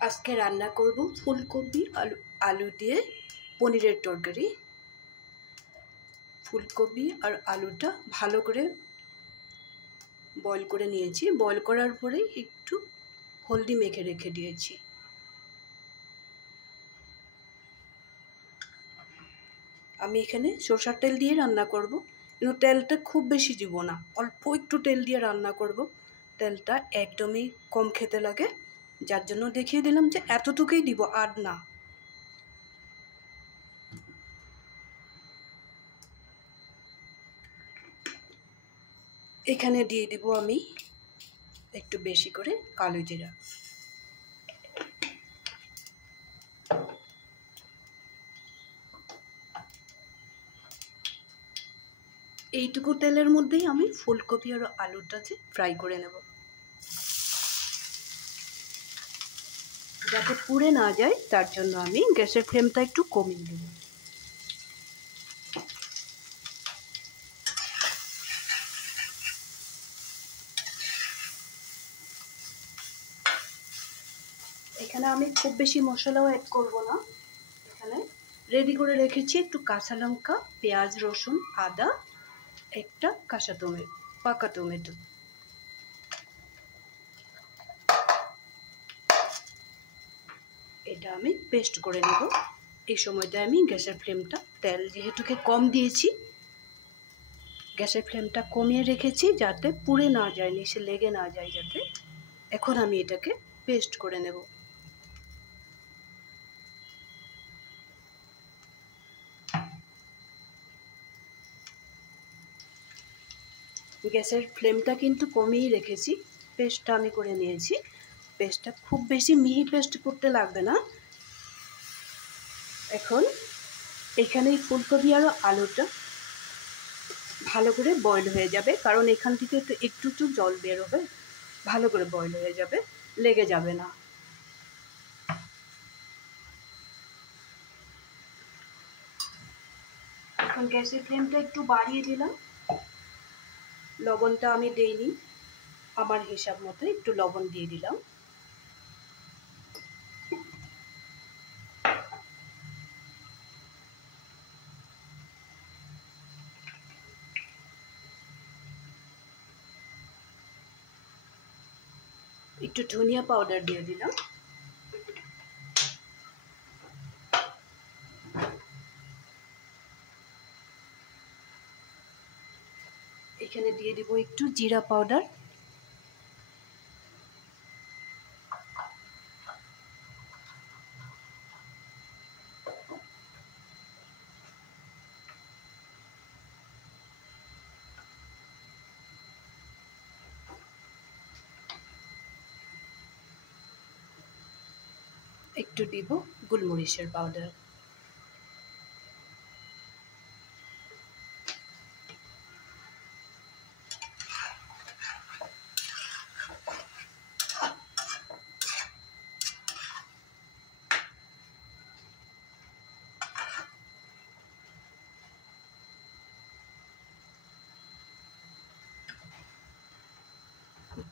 আজকে রান্না করব ফুলকপি আলু দিয়ে পনিরের তরকারি। ফুলকপি আর আলুটা ভালো করে বয়েল করে নিয়েছি। বয়েল করার পরে একটু হলদি মেখে রেখে দিয়েছি। আমি এখানে সরষের তেল দিয়ে রান্না করব, কিন্তু তেলটা খুব বেশি দিব না, অল্প একটু তেল দিয়ে রান্না করব। তেলটা একদমই কম খেতে লাগে, যার জন্য দেখিয়ে দিলাম যে এতটুকুই দিব, আর না। এখানে দিয়ে দিব আমি একটু বেশি করে কালো জিরা। এইটুকু তেলের মধ্যেই আমি ফুলকপি আর আলুটা ফ্রাই করে নেব, যাতে পুড়ে না যায়। তার জন্য আমি গ্যাসের ফ্লেমটা একটু কমিয়ে দেব। এখানে আমি খুব বেশি মশলাও অ্যাড করব না। এখানে রেডি করে রেখেছি একটু কাঁচা লঙ্কা, পেঁয়াজ, রসুন, আদা, একটা পাকা টমেটো। এটা আমি পেস্ট করে নেব। এই সময়টা আমি গ্যাসের ফ্লেমটা, তেল যেহেতু কম দিয়েছি, গ্যাসের ফ্লেমটা কমিয়ে রেখেছি যাতে পুড়ে না যায়, নিচে লেগে না যায় যাতে। এখন আমি এটাকে পেস্ট করে নেব। গ্যাসের ফ্লেমটা কিন্তু কমিয়ে রেখেছি, পেস্টটা আমি করে নিয়েছি। পেস্টটা খুব বেশি মিহি পেস্ট করতে লাগবে না। এখন এখানে ফুলকপি আর আলুটা ভালো করে বয়েল হয়ে যাবে, কারণ এখান থেকে তো একটু জল বেরোবে। ভালো করে বয়েল হয়ে যাবে, লেগে যাবে না। এখন গ্যাসের ফ্লেমটা একটু বাড়িয়ে দিলাম। লবণটা আমি দেইনি, আমার হিসাব মতো একটু লবণ দিয়ে দিলাম। একটু ধনিয়া পাউডার দিয়ে দিলাম। এখানে দিয়ে দিব একটু জিরা পাউডার। একটু দিব গোলমরিচের পাউডার।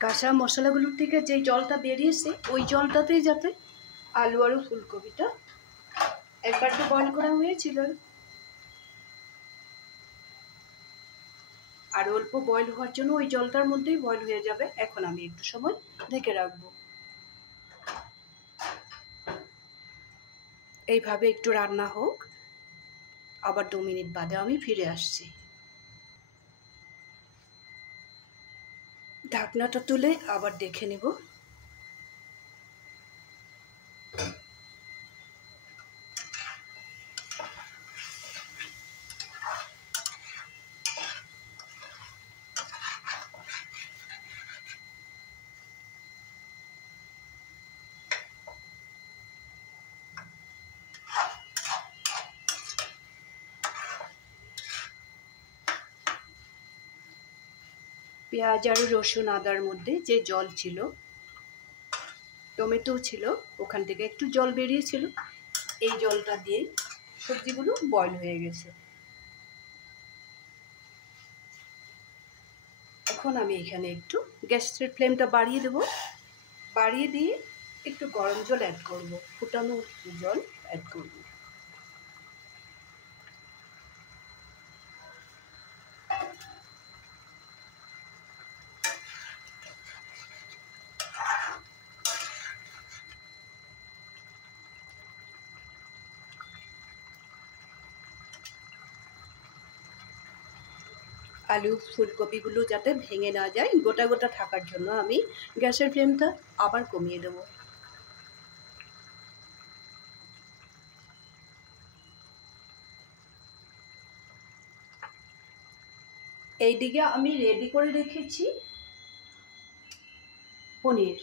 কাঁচা মশলাগুলোর থেকে যে জলটা বেরিয়েছে, ওই জলটাতেই যাতে আলু আর ফুলকপিটা, একবার তো বয়েল করা হয়েছিল, আর অল্প বয়েল হওয়ার জন্য ওই জলটার মধ্যেই বয়েল হয়ে যাবে। এখন আমি একটু সময় ঢেকে রাখবো। এইভাবে একটু রান্না হোক, আবার 2 মিনিট বাদে আমি ফিরে আসছি। ঢাকনাটা তুলে আবার দেখে নেব। পেঁয়াজ আর রসুন আদার মধ্যে যে জল ছিল, টমেটো ছিল, ওখান থেকে একটু জল বেরিয়েছিল। এই জলটা দিয়ে সবজিগুলো বয়েল হয়ে গেছে। এখন আমি এখানে একটু গ্যাসের ফ্লেমটা বাড়িয়ে দেব। বাড়িয়ে দিয়ে একটু গরম জল অ্যাড করব, ফুটানো জল অ্যাড করব। আলু ফুলকপিগুলো যাতে ভেঙে না যায়, গোটা গোটা থাকার জন্য আমি গ্যাসের ফ্লেমটা আবার কমিয়ে দেব। এইদিকে আমি রেডি করে রেখেছি পনির।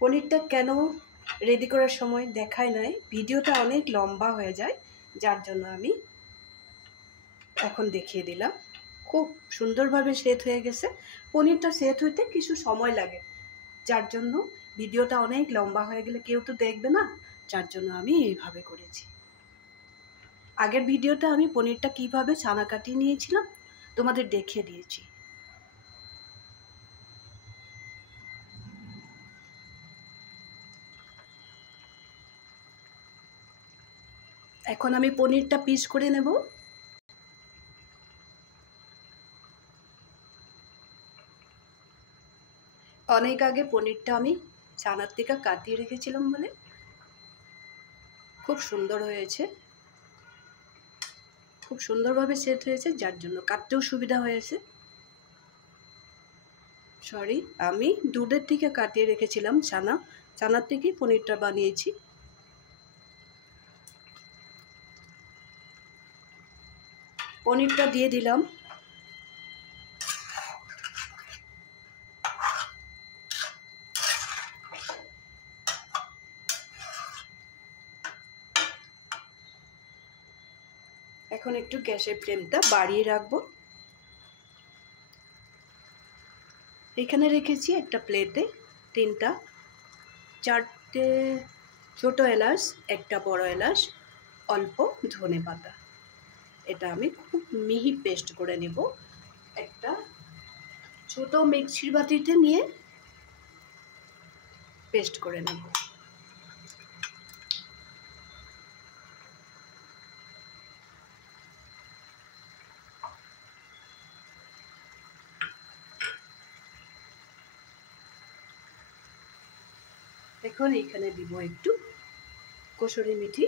পনিরটা কেন রেডি করার সময় দেখায় নাই, ভিডিওটা অনেক লম্বা হয়ে যায়, যার জন্য আমি এখন দেখিয়ে দিলাম। খুব সুন্দরভাবে সেট হয়ে গেছে। পনিরটা সেট হইতে কিছু সময় লাগে, যার জন্য ভিডিওটা অনেক লম্বা হয়ে গেলে কেউ তো দেখবে না, যার জন্য আমি এইভাবে করেছি। আগের ভিডিওটা আমি পনিরটা কিভাবে ছানা কাটিয়ে নিয়েছিলাম তোমাদের দেখিয়ে দিয়েছি। এখন আমি পনিরটা পিস করে নেব। অনেক আগে পনিরটা আমি ছানার থেকে কাটিয়ে রেখেছিলাম বলে খুব সুন্দর হয়েছে, খুব সুন্দরভাবে সেট হয়েছে, যার জন্য কাটতেও সুবিধা হয়েছে। সরি, আমি দুধের থেকে কাটিয়ে রেখেছিলাম ছানার থেকেই পনিরটা বানিয়েছি। পনিরটা দিয়ে দিলাম। এখন একটু গ্যাসের ফ্লেমটা বাড়িয়ে রাখবো। এখানে রেখেছি একটা প্লেটে 4টে ছোট এলাচ, একটা বড় এলাচ, অল্প ধনে পাতা। এটা আমি খুব মিহি পেস্ট করে নেব। একটা ছোট মিক্সির বাটিতে নিয়ে পেস্ট করে নেব। এখন এখানে দিব একটু কসুরি মেথি,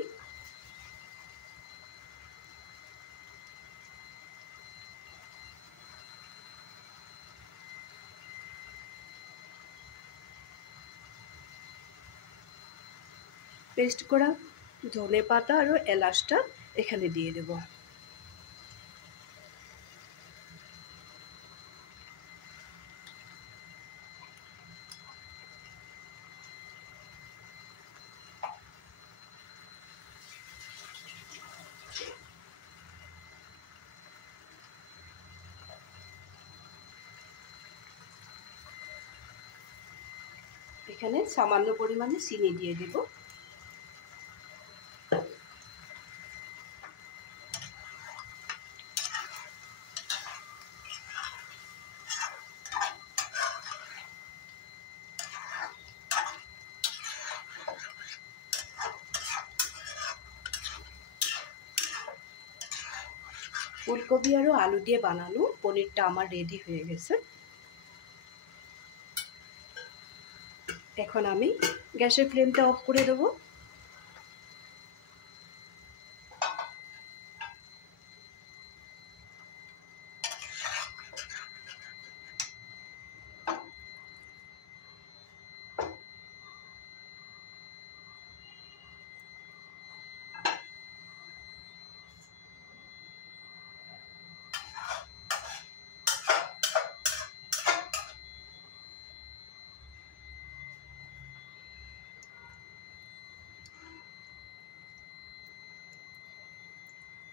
পেস্ট করা ধনে পাতা আর এলাচটা এখানে দিয়ে দেব। এখানে সামান্য পরিমাণে চিনি দিয়ে দেব। ফুলকপি আর আলু দিয়ে বানানো পনিরটা আমার রেডি হয়ে গেছে। এখন আমি গ্যাসের ফ্লেমটা অফ করে দেব।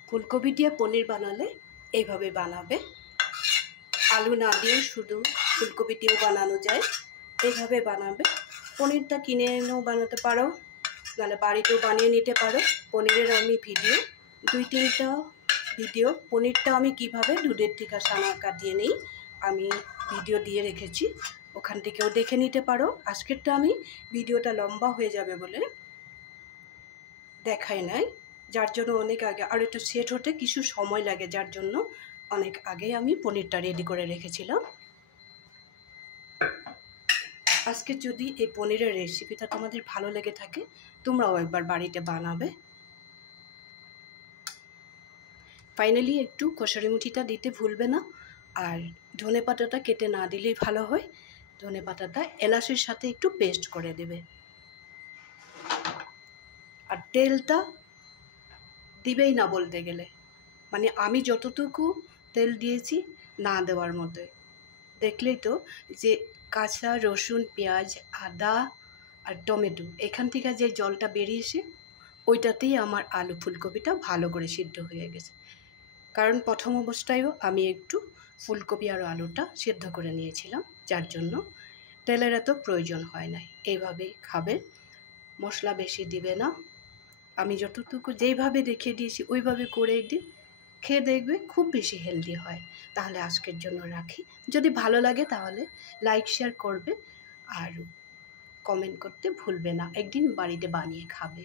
ফুলকপি দিয়ে পনির বানালে এইভাবে বানাবে। আলু না দিয়ে শুধু ফুলকপি দিয়েও বানানো যায়, এইভাবে বানাবে। পনিরটা কিনে এনেও বানাতে পারো, নাহলে বাড়িতেও বানিয়ে নিতে পারো। পনিরের আমি ভিডিও 2-3টা ভিডিও, পনিরটা আমি কিভাবে দুধের থেকে ছানা কাটিয়ে নিই আমি ভিডিও দিয়ে রেখেছি, ওখান থেকেও দেখে নিতে পারো। আজকেরটা আমি ভিডিওটা লম্বা হয়ে যাবে বলে দেখাই নাই, যার জন্য অনেক আগে, আর একটু সেট হতে কিছু সময় লাগে, যার জন্য অনেক আগে আমি পনিরটা রেডি করে রেখেছিলাম। আজকে যদি এই পনিরের রেসিপিটা তোমাদের ভালো লেগে থাকে, তোমরাও একবার বাড়িতে বানাবে। ফাইনালি একটু কসুরি মেথিটা দিতে ভুলবে না, আর ধনে পাতাটা কেটে না দিলেই ভালো হয়। ধনে পাতাটা এলাচের সাথে একটু পেস্ট করে দেবে। আর তেলটা দিবেই না বলতে গেলে, মানে আমি যতটুকু তেল দিয়েছি না দেওয়ার মতো। দেখলেই তো যে কাঁচা রসুন, পেঁয়াজ, আদা আর টমেটো এখান থেকে যে জলটা বেরিয়েছে, ওইটাতেই আমার আলু ফুলকপিটা ভালো করে সিদ্ধ হয়ে গেছে। কারণ প্রথম অবস্থায়ও আমি একটু ফুলকপি আর আলুটা সিদ্ধ করে নিয়েছিলাম, যার জন্য তেলের এত প্রয়োজন হয় না। এইভাবেই খাবে, মশলা বেশি দিবে না। আমি যতটুকু যেইভাবে দেখিয়ে দিয়েছি ওইভাবে করেই দিই, খেয়ে দেখবে খুব বেশি হেলদি হয়। তাহলে আজকের জন্য রাখি। যদি ভালো লাগে তাহলে লাইক শেয়ার করবে আর কমেন্ট করতে ভুলবে না। একদিন বাড়িতে বানিয়ে খাবে।